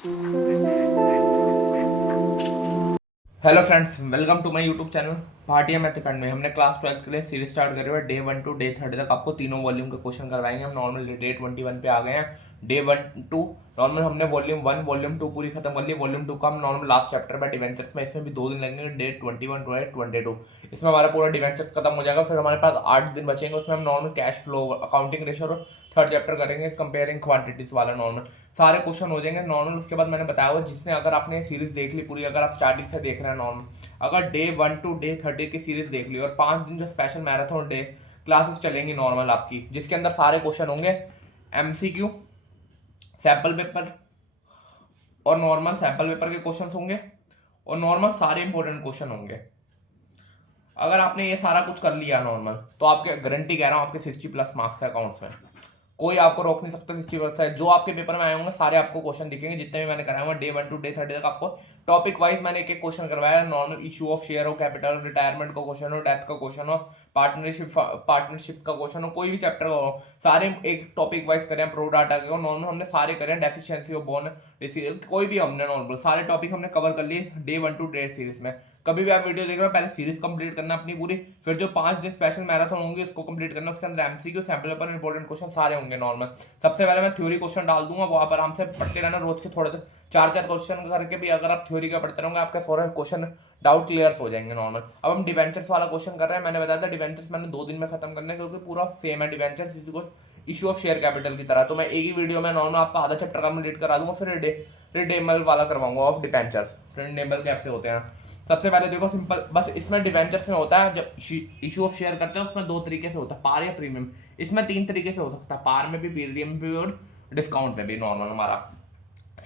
Hello friends, welcome to my YouTube channel Bhatia math academy. हमने class 12 के लिए series start करी हुई है। डे 1 टू डे 30 तक आपको तीनों वॉल्यूम के क्वेश्चन करवाएंगे। हम नॉर्मल डे 21 पे आ गए हैं। डे 1 2 नॉर्मल हमने वॉल्यूम 1 वॉल्यूम 2 पूरी खत्म कर ली। वॉल्यूम 2 का हम नॉर्मल लास्ट चैप्टर में डिवेंचर्स में, इसमें भी 2 दिन लगेंगे। डे 21 टू 22 इसमें हमारा पूरा डिवेंचर्स खत्म हो जाएगा। फिर हमारे पास 8 दिन बचेंगे। उसमें हम normal cash flow, accounting ratio और थर्ड चैप्टर करेंगे, कंपेयरिंग क्वांटिटीज वाला नॉर्मल सारे क्वेश्चन हो जाएंगे नॉर्मल। उसके बाद मैंने बताया हुआ, जिसने अगर आपने सीरीज देख ली पूरी, अगर आप स्टार्टिंग से देख रहे हैं नॉर्मल, अगर डे 1 टू डे 30 की सीरीज देख ली और 5 दिन जो स्पेशल मैराथन डे क्लासेस चलेंगी नॉर्मल आपकी, जिसके अंदर सारे क्वेश्चन होंगे एमसीक्यू, सैंपल पेपर और नॉर्मल सैंपल पेपर के क्वेश्चन होंगे और नॉर्मल सारे इंपॉर्टेंट क्वेश्चन होंगे। अगर आपने ये सारा कुछ कर लिया नॉर्मल, तो आपके गारंटी कह रहा हूँ आपके 60+ मार्क्स है अकाउंट्स में। कोई आपको रोक नहीं सकता। 60+ है जो आपके पेपर में आए होंगे सारे आपको क्वेश्चन दिखेंगे, जितने भी मैंने कराए हुए डे 1 टू डे 30 तक। आपको टॉपिक वाइज मैंने एक एक क्वेश्चन करवाया। नॉर्मल इशू ऑफ शेयर हो, कैपिटल, रिटायरमेंट का क्वेश्चन हो, डेथ का क्वेश्चन हो, पार्टनरशिप का क्वेश्चन हो, कोई भी चैप्टर का हो, सारे एक टॉपिक वाइज करें। प्रो डाटा के नॉर्मल हमने सारे करें। डेफिशिएंसी ऑफ बोन, कोई भी हमने नॉर्मल सारे टॉपिक हमने कवर कर लिए डे 1 टू डे सीरीज में। कभी भी आप वीडियो देख रहे हो, पहले सीरीज कंप्लीट करना अपनी पूरी, फिर जो 5 दिन स्पेशल मैराथन होंगे उसको कंप्लीट करना। उसके अंदर MCQ, sample paper, important question सारे होंगे नॉर्मल। सबसे पहले मैं थ्योरी क्वेश्चन डाल दूंगा, वहां पर आराम से पढ़ते रहना। रोज के थोड़े 4-4 क्वेश्चन करके भी अगर आप थ्योरी का पढ़ते रहोगे, आपके सारे क्वेश्चन डाउट क्लियर हो जाएंगे नॉर्मल। अब हम डिवेंचर्स वाला क्वेश्चन कर रहे हैं। मैंने बताया था डिवेंचर्स मैंने 2 दिन में खत्म करना है, क्योंकि पूरा सेम है debentures issue of share capital की तरह। तो मैं एक ही वीडियो में नॉर्मल आपका आधा चैप्टर कंप्लीट करा दूंगा, फिर रिडेमल वाला करवाऊंगा ऑफ डिवेंचर्स। रिडेमल कैसे होते हैं सबसे पहले देखो, सिंपल बस इसमें डिवेंचर्स में होता है, जब इशू ऑफ शेयर करते हैं उसमें 2 तरीके से होता है, पार या प्रीमियम। इसमें 3 तरीके से हो सकता है, पार में भी, प्रीमियम में भी और डिस्काउंट में भी नॉर्मल हमारा।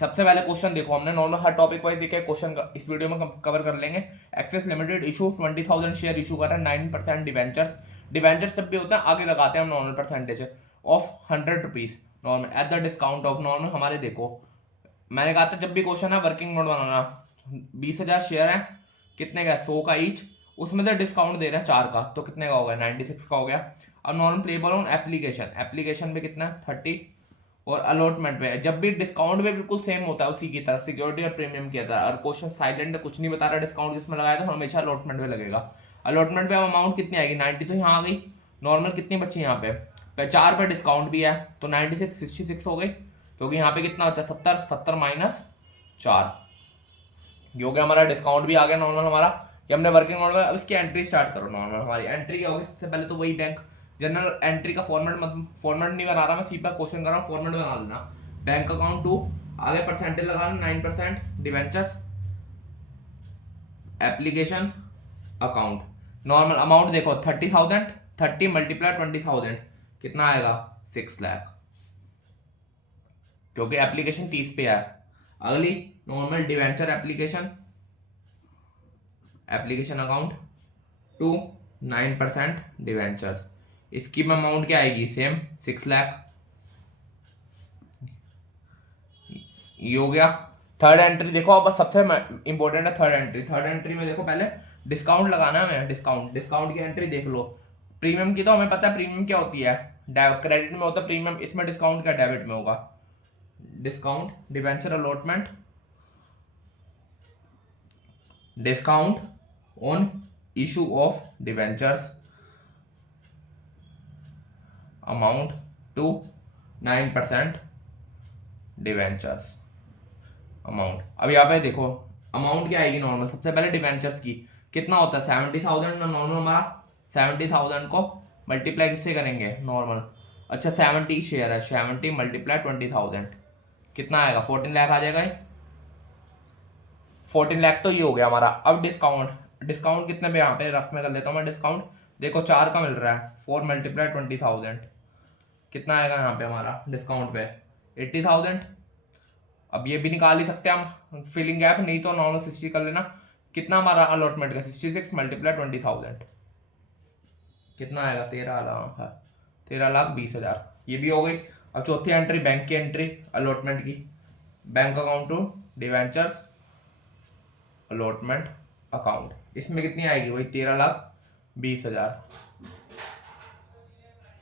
सबसे पहले क्वेश्चन देखो, हमने नॉर्मल हर टॉपिक वाइज एक क्वेश्चन इस वीडियो में कवर कर लेंगे। Excess limited issue 20,000 share issue कर रहा है, 9% डिवेंचर्स। डिवेंचर्स जब भी होता है आगे लगाते हैं हम normal percentage of 100 rupees normal at the discount of normal. हमारे देखो, मैंने कहा था जब भी क्वेश्चन है वर्किंग नोट बनाना। 20,000 शेयर है, कितने का, 100 का ईच। उसमें तो डिस्काउंट दे रहे हैं 4 का, तो कितने का हो गया, 96 का हो गया। अब नॉर्मल प्लेबल ऑन एप्लीकेशन पे कितना है, 30। और अलॉटमेंट पे जब भी डिस्काउंट पे बिल्कुल सेम होता है उसी की तरह, सिक्योरिटी और प्रीमियम की तरह। और क्वेश्चन साइलेंट कुछ नहीं बता रहा डिस्काउंट किसमें लगाया, तो हमेशा अलॉटमेंट पे लगेगा। अलॉटमेंट पे अब अमाउंट कितनी आएगी, 90 तो यहाँ आ गई नॉर्मल। कितनी बची यहाँ पे 4 पे डिस्काउंट भी है, तो 96 66 हो गई, क्योंकि यहाँ पे कितना बचा, 70 माइनस 4, ये हो गया हमारा। डिस्काउंट भी आ गया नॉर्मल हमारा, कि हमने वर्किंग नॉर्मल। अब इसकी एंट्री स्टार्ट करो नॉर्मल। हमारी एंट्री क्या होगी, सबसे पहले तो वही बैंक जनरल एंट्री का फॉर्मेट नहीं बना रहा मैं, सीधा क्वेश्चन कर रहा हूँ, फॉर्मेट बना लेना। बैंक अकाउंट 2, आगे परसेंटेज लगाना 9%, debentures, application, account. Normal amount देखो 30,000, 30 मल्टीप्लाई 20,000 कितना आएगा, 6 लाख, क्योंकि एप्लीकेशन 30 पे है। अगली normal debenture application account 2, 9% debentures. इसकी अमाउंट क्या आएगी, सेम 6 लाख। ये हो गया। थर्ड एंट्री देखो, अब सबसे इंपॉर्टेंट है थर्ड एंट्री। थर्ड एंट्री में देखो, पहले डिस्काउंट लगाना है हमें। डिस्काउंट की एंट्री देख लो। प्रीमियम की तो हमें पता है प्रीमियम क्या होती है, क्रेडिट में होता है प्रीमियम। इसमें डिस्काउंट क्या, डेबिट में होगा। Discount debenture allotment, discount on issue of debentures, amount to 9% debentures amount. अब यहाँ पे देखो अमाउंट क्या आएगी नॉर्मल, सबसे पहले डिवेंचर्स की कितना होता है, 70,000 नॉर्मल हमारा। 70,000 को मल्टीप्लाई किससे करेंगे, नॉर्मल। अच्छा 70 शेयर है, 70 मल्टीप्लाई 20,000 कितना आएगा, 14 लाख आ जाएगा। 14 लाख तो ये हो गया हमारा। अब डिस्काउंट कितने पे, यहाँ पे रफ में कर लेता हूँ मैं। डिस्काउंट देखो 4 का मिल रहा है, 4 मल्टीप्लाई 20,000 कितना आएगा यहाँ पे हमारा डिस्काउंट पे, 80,000। अब ये भी निकाल ही सकते हैं हम, फिलिंग गैप, नहीं तो नॉर्मल 60 कर लेना। कितना हमारा अलॉटमेंट का, 66 मल्टीप्लाई 20,000 कितना आएगा, 13,20,000। ये भी हो गई। अब चौथी एंट्री बैंक की एंट्री अलॉटमेंट की, bank account to debentures allotment account. इसमें कितनी आएगी, वही 13,20,000।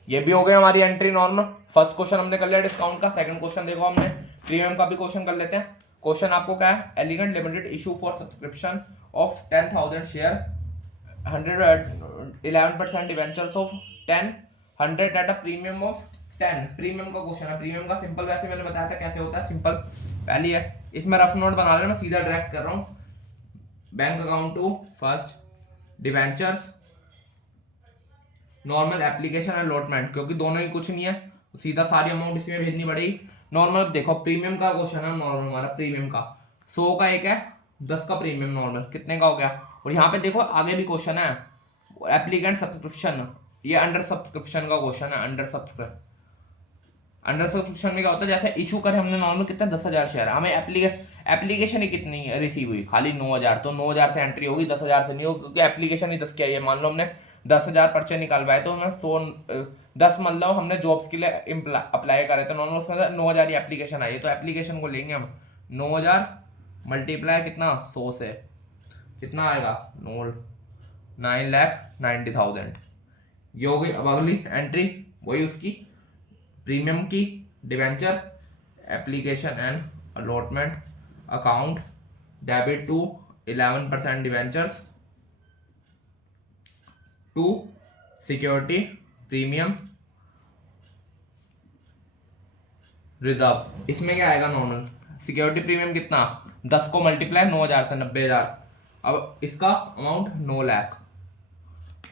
ये भी हो गई हमारी एंट्री नॉर्मल। फर्स्ट क्वेश्चन हमने कर लिया डिस्काउंट का। सेकंड क्वेश्चन देखो, हमने प्रीमियम का भी क्वेश्चन कर लेते हैं। क्वेश्चन आपको क्या है, elegant limited issue for subscription of 10,000 share 11% debentures of 10 100 at a premium of 10। Premium का क्वेश्चन है, प्रीमियम का सिंपल वैसे मैंने बताया था कैसे होता है, सिंपल पहली है, इसमें रफ नोट बना लेना, मैं सीधा डायरेक्ट कर रहा हूँ। Bank account to first debentures normal application allotment, क्योंकि दोनों ही कुछ नहीं है, सीधा सारी अमाउंट इसमें भेजनी पड़ेगी। नॉर्मल देखो प्रीमियम का क्वेश्चन है, नॉर्मल हमारा प्रीमियम का 100 का एक है, 10 का प्रीमियम नॉर्मल कितने का हो गया। और यहाँ पे देखो आगे भी क्वेश्चन है एप्लीकेंट सब्सक्रिप्शन, ये अंडर सब्सक्रिप्शन का क्वेश्चन है। अंडर सब्सक्रिप्शन में क्या होता है, जैसे इशू करे हमने नॉर्मल कितना 10,000 शेयर, हमें एप्लीकेशन ही कितनी रिसीव हुई, खाली 9,000, तो 9,000 से एंट्री होगी, 10,000 से नहीं होगी, क्योंकि एप्लीकेशन ही 10 की आई है। मान लो हमने 10,000 पर्चे निकालवाए, तो हमें 10 मतलब हमने जॉब्स के लिए अप्लाई करे, तो नॉर्मल उसमें 9,000 ही एप्लीकेशन आई है, तो एप्लीकेशन को लेंगे हम 9,000 मल्टीप्लाई कितना 100 से, कितना आएगा 9,90,000, ये हो गई। अब अगली एंट्री वही उसकी प्रीमियम की, debenture application and allotment account debit to 11% debentures to security premium reserve. इसमें क्या आएगा नॉर्मल सिक्योरिटी प्रीमियम कितना 10 को मल्टीप्लाई 9,000 से 90,000, अब इसका अमाउंट 9 लाख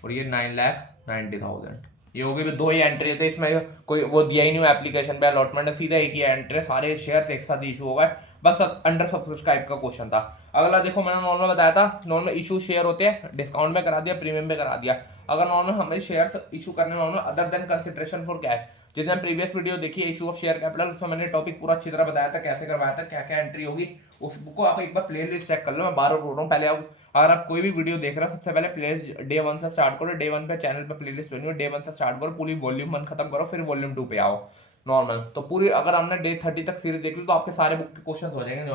और ये 9,90,000, ये हो गई। दो ही एंट्री थे, इसमें कोई वो दिया ही नहीं हुआ एप्लीकेशन पे अलॉटमेंट, सीधा एक ही एंट्री, सारे शेयर एक साथ इशू हो गए, बस अंडर सब्सक्राइब का क्वेश्चन था। अगला देखो मैंने नॉर्मल बताया था, नॉर्मल इशू शेयर होते हैं, डिस्काउंट में करा दिया, प्रीमियम में करा दिया। अगर नॉर्मल हमें शेयर इशू करने normal other than consideration for cash, जिसने प्रीवियस वीडियो देखी है इशू ऑफ शेयर कैपिटल, उसमें मैंने टॉपिक पूरा अच्छी तरह बताया था, कैसे करवाया था, क्या क्या एंट्री होगी, उसको आप एक बार प्लेलिस्ट चेक कर लो, मैं बार बार बोल रहा हूँ। पहले आप अगर आप कोई भी वीडियो देख रहे हो, सबसे पहले प्लेलिस्ट डे 1 से स्टार्ट करो, डे 1 पे चैनल पे प्लेलिस्ट बनी हो, डे 1 से स्टार्ट करो, पूरी वॉल्यूम 1 खत्म करो, फिर वॉल्यूम 2 पे आओ नॉर्मल। तो पूरी अगर हमने डे 30 तक सीरीज देख ली, तो आपके सारे बुक के क्वेश्चन हो जाएंगे,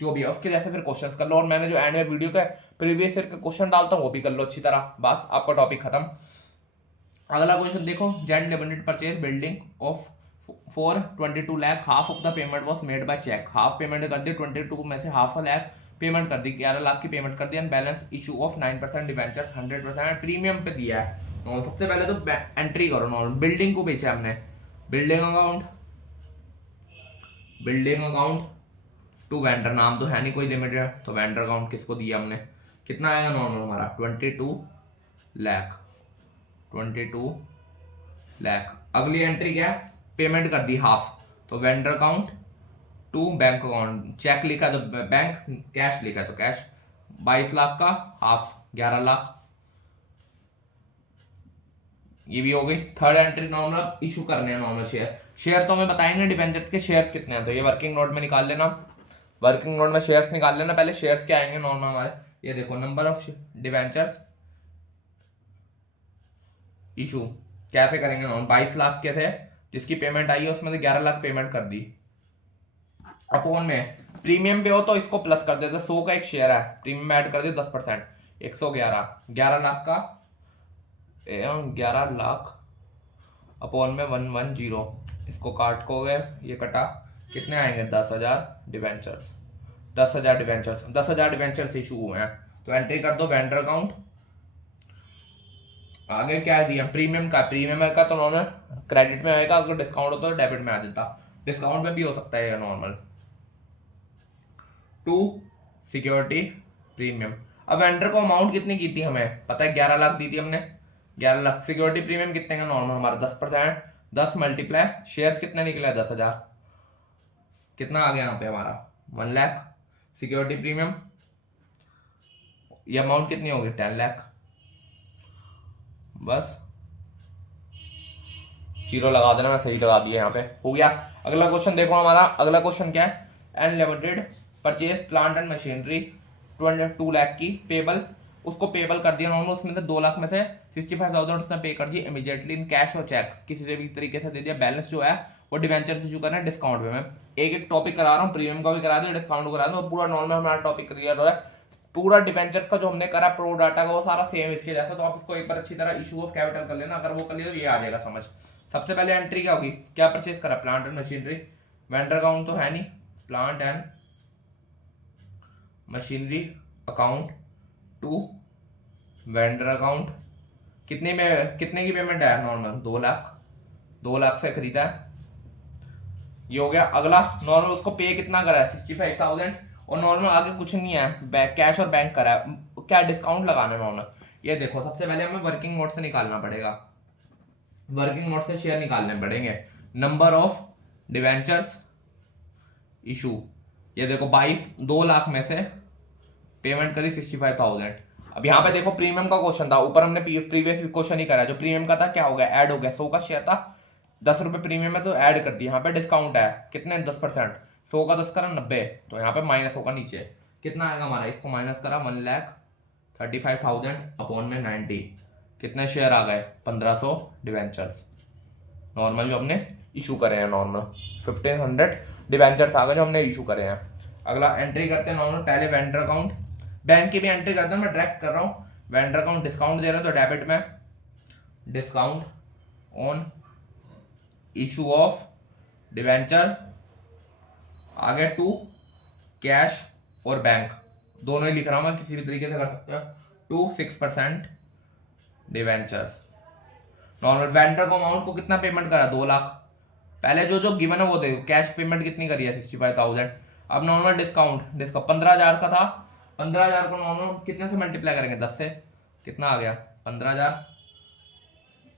जो भी है उसके जैसे फिर क्वेश्चन कर लो, और मैंने जो एंड में वीडियो का प्रीवियस ईयर का क्वेश्चन डालता हूँ वो भी कर लो अच्छी तरह, बस आपका टॉपिक खत्म। अगला क्वेश्चन देखो, Z limited purchase building of for 22 lakh, half of the payment was made by cheque, half payment कर दी, 22 में से हाफ लाख पेमेंट कर दी, 11 लाख की पेमेंट कर दी, and balance issue of 9% debentures 100% premium पे दिया है। सबसे पहले तो एंट्री करो नॉर्मल, बिल्डिंग को बेचा हमने, बिल्डिंग अकाउंट टू वेंडर, नाम तो है नहीं कोई लिमिटेड, तो वेंडर अकाउंट किसको दिया हमने, कितना आएगा नॉर्मल हमारा 22 लाख। अगली एंट्री क्या है, पेमेंट कर दी हाफ, तो vendor account to bank account, cheque लिखा तो बैंक, कैश लिखा तो कैश, 22 लाख का हाफ 11 लाख, ये भी हो गई। थर्ड एंट्री नॉर्मल इशू करने हैं नॉर्मल शेयर तो हमें बताएंगे डिवेंचर्स के शेयर्स कितने हैं, तो ये वर्किंग नोट में निकाल लेना, वर्किंग नोट में शेयर्स निकाल लेना। पहले शेयर्स क्या आएंगे नॉर्मल हमारे, ये देखो नंबर ऑफ डिवेंचर्स इशू कैसे करेंगे नॉर्मल, 22 लाख के थे जिसकी पेमेंट आई है, उसमें से 11 लाख पेमेंट कर दी, अपॉन में प्रीमियम पे हो तो इसको प्लस कर देते, 100 का एक शेयर है, प्रीमियम ऐड कर दिया 10%, 111 लाख का 11 लाख अपॉन में 110, इसको काट को गए, ये कटा, कितने आएंगे 10,000 डिवेंचर्स, 10,000 डिवेंचर्स इशू हुए हैं, तो एंट्री कर दो वेंडर अकाउंट। आगे क्या दिया, प्रीमियम का तो नॉर्मल क्रेडिट में आएगा, अगर डिस्काउंट होता तो डेबिट में आ जाता, डिस्काउंट में भी हो सकता है नॉर्मल, टू सिक्योरिटी प्रीमियम। अब वेंडर को अमाउंट कितनी की थी हमें पता है, 11 लाख दी थी हमने, 11 लाख। सिक्योरिटी प्रीमियम कितने का नॉर्मल हमारा 10%, 10 मल्टीप्लाई शेयर्स कितने निकले 10,000, कितना आ गया यहाँ पे हमारा 1 लाख। सिक्योरिटी प्रीमियम ये अमाउंट कितनी होगी 10 लाख, बस जीरो लगा देना, मैं सही लगा दिया यहाँ पे, हो गया। अगला क्वेश्चन देखो हमारा, अगला क्वेश्चन क्या है, unlimited purchase plant and machinery 22 lakh की पेबल, उसको पेबल कर दिया नॉर्मल, उसमें से 2 लाख में से 65,000 उसने पे कर दी इमीडिएटली इन कैश और चेक, किसी से भी तरीके से दे दिया। बैलेंस जो है वो डिवेंचर से जो करना है डिस्काउंट पे, मैं एक टॉपिक करा रहा हूँ, प्रीमियम का भी करा दिया, डिस्काउंट करा दूँ, पूरा नॉर्मल हमारा टॉपिक क्लियर हो रहा है। पूरा डिवेंचर्स का जो हमने करा प्रो डाटा का वो सारा सेम इसके जैसा, तो आप इसको एक बार अच्छी तरह इशू ऑफ कैपिटल कर लेना, अगर वो कर लिया तो ये आ जाएगा समझ। सबसे पहले एंट्री क्या होगी, क्या परचेज करा, plant and machinery, vendor account तो है नहीं, plant and machinery account to vendor account. कितने की पेमेंट है नॉर्मल? 2 लाख। 2 लाख से खरीदा है, ये हो गया। अगला नॉर्मल उसको पे कितना करा है? 65,000। और नॉर्मल आगे कुछ नहीं है, कैश और बैंक करा है। क्या डिस्काउंट लगाना है नॉर्मल? ये देखो, सबसे पहले हमें वर्किंग नोट से निकालना पड़ेगा। वर्किंग नोट से शेयर निकालने पड़ेंगे। नंबर ऑफ डिवेंचर्स इशू, ये देखो 2 लाख में से पेमेंट करी 65,000। अब यहाँ पे देखो प्रीमियम का क्वेश्चन था, ऊपर हमने प्रीवियस क्वेश्चन ही करा। जो प्रीमियम का था क्या हो गया? ऐड हो गया। 100 का शेयर था, 10 रुपये प्रीमियम है तो ऐड कर दिया। यहाँ पे डिस्काउंट है कितने? 10%। 100 का 10 करा 90, तो यहाँ पे माइनस होगा नीचे। कितना आएगा हमारा? इसको माइनस करा 1,35,000 अपॉन में 90। कितने शेयर आ गए? 1500 डिवेंचर्स नॉर्मल जो हमने इशू करे हैं। नॉर्मल 1500 डिवेंचर्स आ गए जो हमने इशू करे हैं। अगला एंट्री करते हैं नॉर्मल। पहले वेंडर अकाउंट, बैंक की भी एंट्री करते हैं, मैं डायरेक्ट कर रहा हूँ। वेंडर अकाउंट डिस्काउंट दे रहे हैं तो डेबिट में discount on issue of debenture, आगे टू कैश और बैंक, दोनों ही लिख रहा हूँ मैं, किसी भी तरीके से कर सकते हो। To 6% debentures normal. वेंडर को अमाउंट को कितना पेमेंट करा? 2 लाख। पहले जो गिवन है वो देखो, कैश पेमेंट कितनी करी है? 65,000। अब नॉर्मल डिस्काउंट 15,000 का था। 15,000 को नॉर्मल कितने से मल्टीप्लाई करेंगे? 10 से। कितना आ गया? 15,000।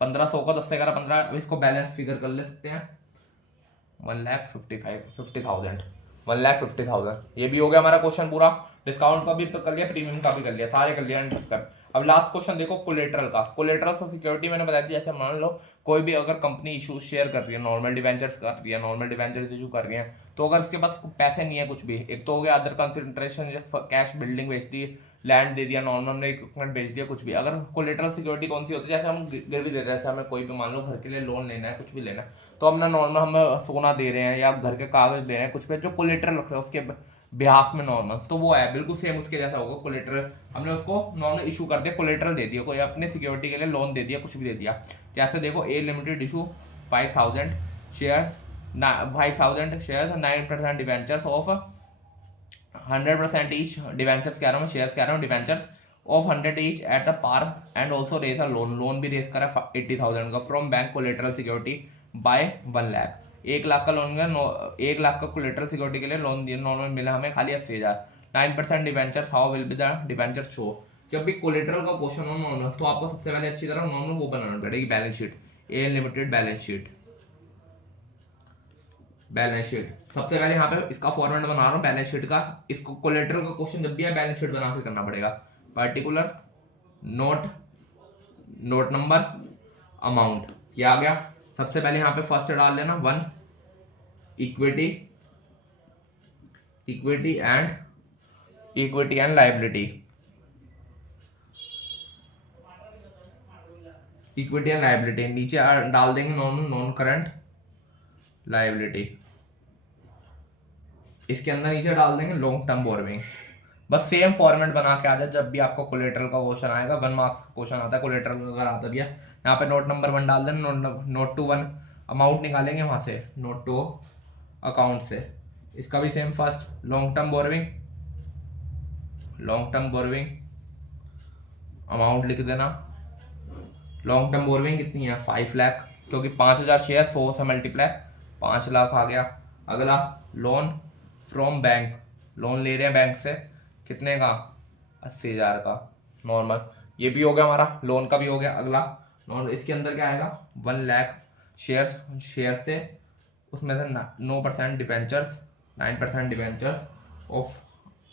1500 को 10 से करा 15। अब इसको बैलेंस फिगर कर ले सकते हैं। 1,50,000। 1,50,000 ये भी हो गया हमारा क्वेश्चन पूरा। डिस्काउंट का भी कर लिया, प्रीमियम का भी कर लिया, सारे कर लिया इंटरेस्ट का। अब लास्ट क्वेश्चन देखो कोलेटरल का। कोलेटरल ऑफ सिक्योरिटी मैंने बताया थी, जैसे मान लो कोई भी अगर कंपनी इशू शेयर कर रही है, नॉर्मल डिवेंचर्स कर रही है, नॉर्मल डिवेंचर्स इशू कर रही है, तो अगर उसके पास पैसे नहीं है कुछ भी, एक तो हो गया अदर कंसिडरेशन, कैश बिल्डिंग बेच दी, लैंड दे दिया, नॉर्मल हमने इक्विपमेंट बेच दिया, कुछ भी। अगर कोलेटरल सिक्योरिटी कौन सी होती है? जैसे हम गिरवी दे रहे हैं, जैसे हमें कोई भी मान लो घर के लिए लोन लेना है, कुछ भी लेना है, तो हमने नॉर्मल हम सोना दे रहे हैं या घर के कागज दे रहे हैं, कुछ पे जो कोलेटरल रख रहे हैं उसके बिहाफ में नॉर्मल, तो वो है बिल्कुल सेम उसके जैसा होगा। कोलेटरल हमने उसको नॉर्मल इशू कर दिया, कोलेटरल दे दिया, कोई अपने सिक्योरिटी के लिए लोन दे दिया, कुछ भी दे दिया। जैसे देखो A limited issue 5,000 shares 9% debentures of 100% each. Debentures कह रहा हूँ, शेयर्स कह रहा हूँ, debentures of 100 each at a par and also raise a loan भी रेज करा 80,000 का from bank collateral security by 1 lakh. 1 lakh का लोन 1 लाख का कोलेटरल सिक्योरिटी के लिए लोन दिया, नॉर्मल मिला हमें खाली 80,000। 9% debentures, how will be the debenture show? जब भी कोलेटरल का क्वेश्चन हो नॉर्मल, तो आपको सबसे पहले अच्छी तरह नॉर्मल वो बनाना पड़ेगी, balance sheet. A limited balance sheet, balance sheet सबसे पहले यहाँ पे इसका फॉर्मेट बना रहा हूँ बैलेंस शीट का। इसको कोलेटरल का क्वेश्चन जब भी है बैलेंस शीट बना के करना पड़ेगा। Particular note, note number, amount, ये आ गया। सबसे पहले यहाँ पे फर्स्ट डाल लेना 1, equity, equity and liability, equity and liability. नीचे डाल देंगे नॉन करंट लाइबिलिटी। इसके अंदर नीचे डाल देंगे लॉन्ग टर्म बोरोइंग। बस सेम फॉर्मेट बना के आ जाए जब भी आपको कोलेटरल का क्वेश्चन आएगा। 1 मार्क्स का क्वेश्चन आता है कोलेटरल अगर आता भी है। यहाँ पे नोट नंबर 1 डाल देना, नोट टू 1, अमाउंट निकालेंगे वहाँ से नोट टू अकाउंट से। इसका भी same, first long term borrowing, long term borrowing amount लिख देना। लॉन्ग टर्म बोरोइंग कितनी है? 5 लाख, क्योंकि 5,000 शेयर 100 से मल्टीप्लाई 5 लाख आ गया। अगला लोन फ्रॉम बैंक, लोन ले रहे हैं बैंक से, कितने का? 80,000 का नॉर्मल। ये भी हो गया हमारा, लोन का भी हो गया। अगला नॉर्मल, इसके अंदर क्या आएगा? 1 लाख शेयर्स से, उसमें से 9% debentures, 9% debentures of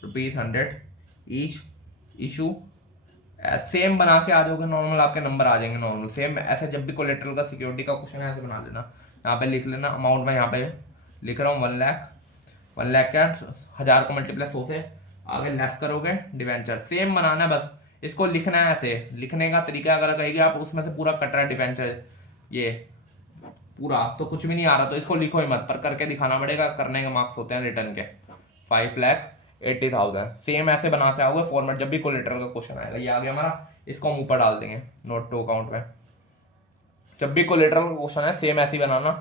₹100 each issue. Same बना के आ जाओगे नॉर्मल, आपके नंबर आ जाएंगे नॉर्मल सेम। ऐसे जब भी कोलेटरल का सिक्योरिटी का क्वेश्चन है ऐसे बना लेना। यहाँ पे लिख लेना अमाउंट, में यहाँ पे लिख रहा हूँ 1 लाख। 1 लाख क्या? 1000 को मल्टीप्लाई 100 से, आगे लेस करोगे डिवेंचर। सेम बनाना है, बस इसको लिखना है ऐसे। लिखने का तरीका अगर कहेगी आप उसमें से पूरा कट रहा है डिवेंचर ये पूरा, तो कुछ भी नहीं आ रहा, तो इसको लिखो ही मत, पर करके दिखाना पड़ेगा। करने के मार्क्स होते हैं रिटर्न के। 5,80,000 सेम ऐसे बना के आओगे फॉर्मेट जब भी कोलेटरल का क्वेश्चन आएगा। ये आ गया हमारा, इसको हम ऊपर डाल देंगे नोट टू अकाउंट में। जब भी कोलेटरल का क्वेश्चन है सेम ऐसे ही बनाना,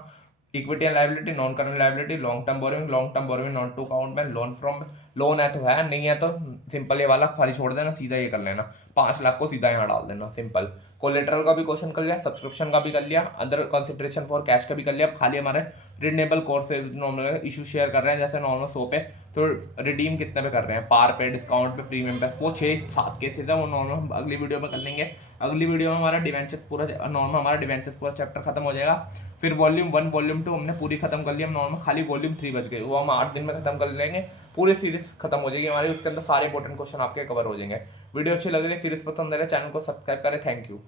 equity and liability, non current liability, long term borrowing note to account में, लोन फ्रॉम, लोन है तो है, नहीं है तो सिंपल ये वाला खाली छोड़ देना, सीधा ये कर लेना, 5 लाख को सीधा यहाँ डाल देना, सिंपल। कोलेटरल का भी क्वेश्चन कर लिया, सब्सक्रिप्शन का भी कर लिया, अदर कंसिडरेशन फॉर कैश का भी कर लिया। अब खाली हमारे रिडनेबल कोर्स से नॉर्मल इशू शेयर कर रहे हैं, जैसे नॉर्मल 100 पे, तो रिडीम कितने पे कर रहे हैं, पार पे, डिस्काउंट पे, प्रीमियम पे, वो 6-7 केसेस है, वो नॉर्मल अगली वीडियो में कर लेंगे। अगली वीडियो में हमारा डिवेंचर्स पूरा नॉर्मल, हमारा डिवेंचर्स पूरा चैप्टर खत्म हो जाएगा। फिर वॉल्यूम 1 वॉल्यूम 2 हमने पूरी खत्म कर ली, हम नॉर्मल खाली वॉल्यूम 3 बच गए, वो हम 8 दिन में खत्म कर लेंगे, पूरी सीरीज खत्म हो जाएगी हमारी, उसके अंदर सारे इंपॉर्टेंट क्वेश्चन आपके कवर हो जाएंगे। वीडियो अच्छी लग रही है, सीरीज पसंद आ रहा है, चैनल को सब्सक्राइब करें। Thank you.